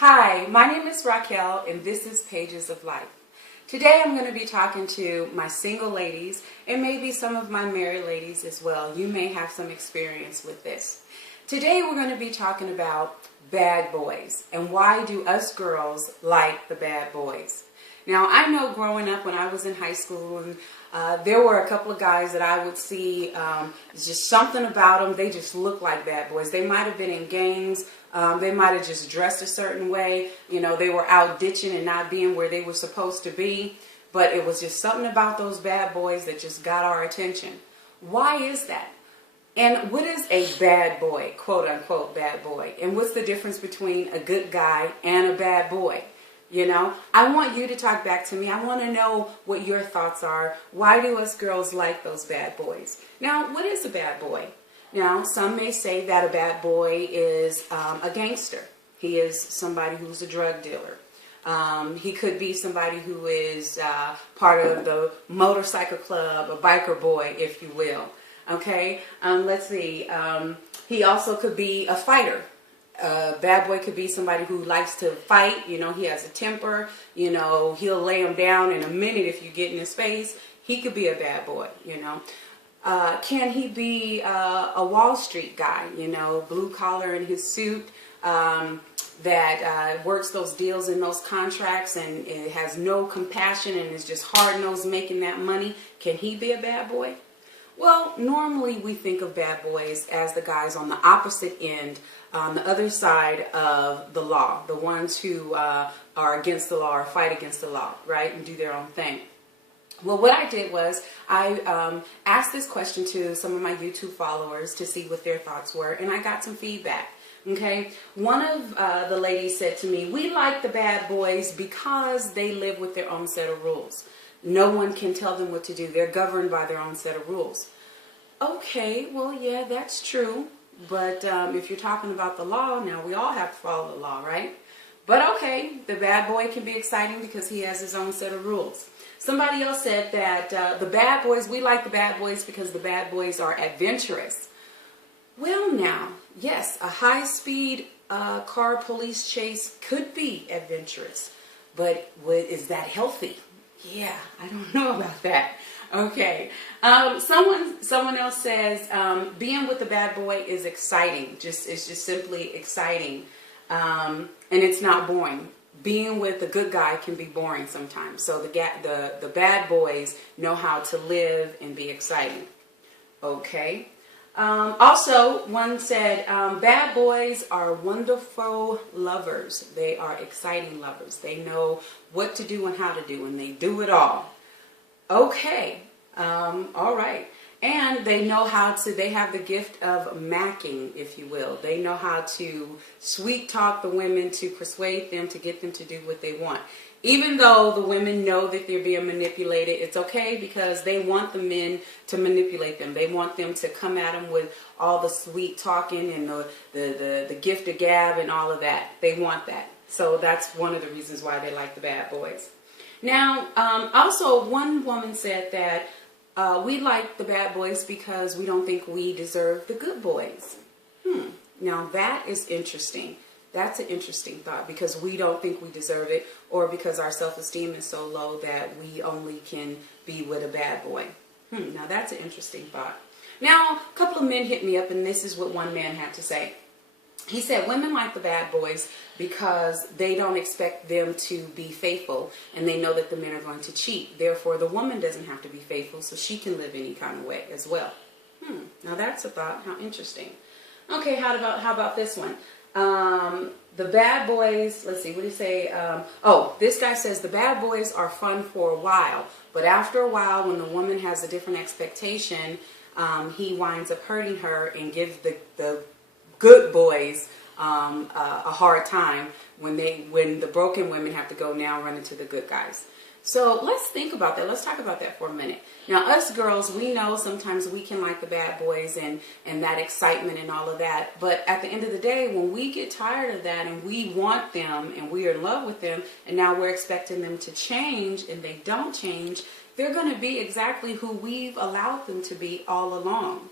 Hi, my name is Raquel and this is Pages of Life. Today I'm going to be talking to my single ladies and maybe some of my married ladies as well. You may have some experience with this. Today we're going to be talking about bad boys and why do us girls like the bad boys. Now I know growing up when I was in high school and there were a couple of guys that I would see, just something about them, they just looked like bad boys. They might have been in gangs, they might have just dressed a certain way, you know, they were out ditching and not being where they were supposed to be, but it was just something about those bad boys that just got our attention. Why is that? And what is a bad boy, quote unquote bad boy? And what's the difference between a good guy and a bad boy? You know, I want you to talk back to me. I want to know what your thoughts are. Why do us girls like those bad boys? Now, what is a bad boy? Now, some may say that a bad boy is a gangster. He is somebody who's a drug dealer. He could be somebody who is part of the motorcycle club, a biker boy, if you will. Okay, let's see. He also could be a fighter. Bad boy could be somebody who likes to fight. You know, he has a temper. You know, he'll lay him down in a minute if you get in his face. He could be a bad boy, you know. Can he be a Wall Street guy, you know, blue collar in his suit, that works those deals and those contracts and it has no compassion and is just hard-nosed making that money? Can he be a bad boy? Well, normally we think of bad boys as the guys on the opposite end, on the other side of the law, the ones who are against the law or fight against the law, right, and do their own thing. Well, what I did was I asked this question to some of my YouTube followers to see what their thoughts were, and I got some feedback. Okay, one of the ladies said to me, we like the bad boys because they live with their own set of rules. No one can tell them what to do. They're governed by their own set of rules. Okay, well, yeah, that's true. But if you're talking about the law, now we all have to follow the law, right? But okay, the bad boy can be exciting because he has his own set of rules. Somebody else said that the bad boys, we like the bad boys because the bad boys are adventurous. Well, now, yes, a high-speed car police chase could be adventurous. But is that healthy? Yeah, I don't know about that. Okay. Someone else says being with the bad boy is exciting. It's just simply exciting, and it's not boring. Being with the good guy can be boring sometimes. So the bad boys know how to live and be exciting. Okay. Also, one said bad boys are wonderful lovers. They are exciting lovers. They know what to do and how to do, and they do it all. Okay, all right. And they know how to, they have the gift of macking, if you will. They know how to sweet talk the women to persuade them to get them to do what they want. Even though the women know that they're being manipulated, it's okay because they want the men to manipulate them. They want them to come at them with all the sweet talking and the gift of gab and all of that. They want that. So that's one of the reasons why they like the bad boys. Now, also one woman said that we like the bad boys because we don't think we deserve the good boys. Now that is interesting. That's an interesting thought because we don't think we deserve it or because our self-esteem is so low that we only can be with a bad boy. Now that's an interesting thought. Now, a couple of men hit me up and this is what one man had to say. He said women like the bad boys because they don't expect them to be faithful and they know that the men are going to cheat. Therefore, the woman doesn't have to be faithful so she can live any kind of way as well. Now that's a thought. How interesting. Okay, how about this one? The bad boys, let's see, what do you say? Oh, this guy says the bad boys are fun for a while, but after a while when the woman has a different expectation, he winds up hurting her and gives the good boys a hard time when the broken women have to go now run into the good guys. So let's think about that. Let's talk about that for a minute. Now, us girls, we know sometimes we can like the bad boys and that excitement and all of that. But at the end of the day, when we get tired of that and we want them and we are in love with them and now we're expecting them to change and they don't change, they're going to be exactly who we've allowed them to be all along.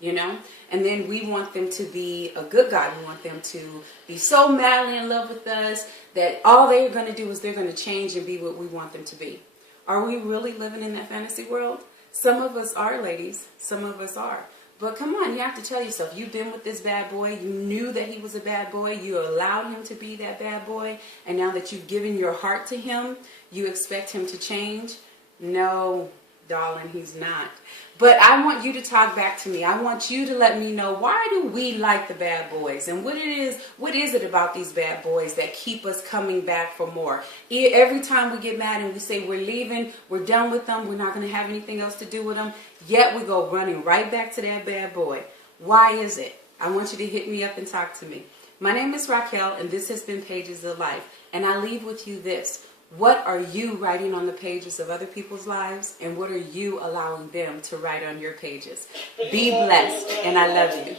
you know? And then we want them to be a good guy. We want them to be so madly in love with us that all they're going to do is they're going to change and be what we want them to be. Are we really living in that fantasy world? Some of us are, ladies. Some of us are. But come on, you have to tell yourself, you've been with this bad boy. You knew that he was a bad boy. You allowed him to be that bad boy. And now that you've given your heart to him, you expect him to change? No, darling, he's not. But I want you to talk back to me. I want you to let me know, why do we like the bad boys? And what is it about these bad boys that keep us coming back for more? Every time we get mad and we say we're leaving, we're done with them, we're not going to have anything else to do with them, yet we go running right back to that bad boy. Why is it? I want you to hit me up and talk to me. My name is Raquel, and this has been Pages of Life. And I leave with you this. What are you writing on the pages of other people's lives, and what are you allowing them to write on your pages? Be blessed, and I love you.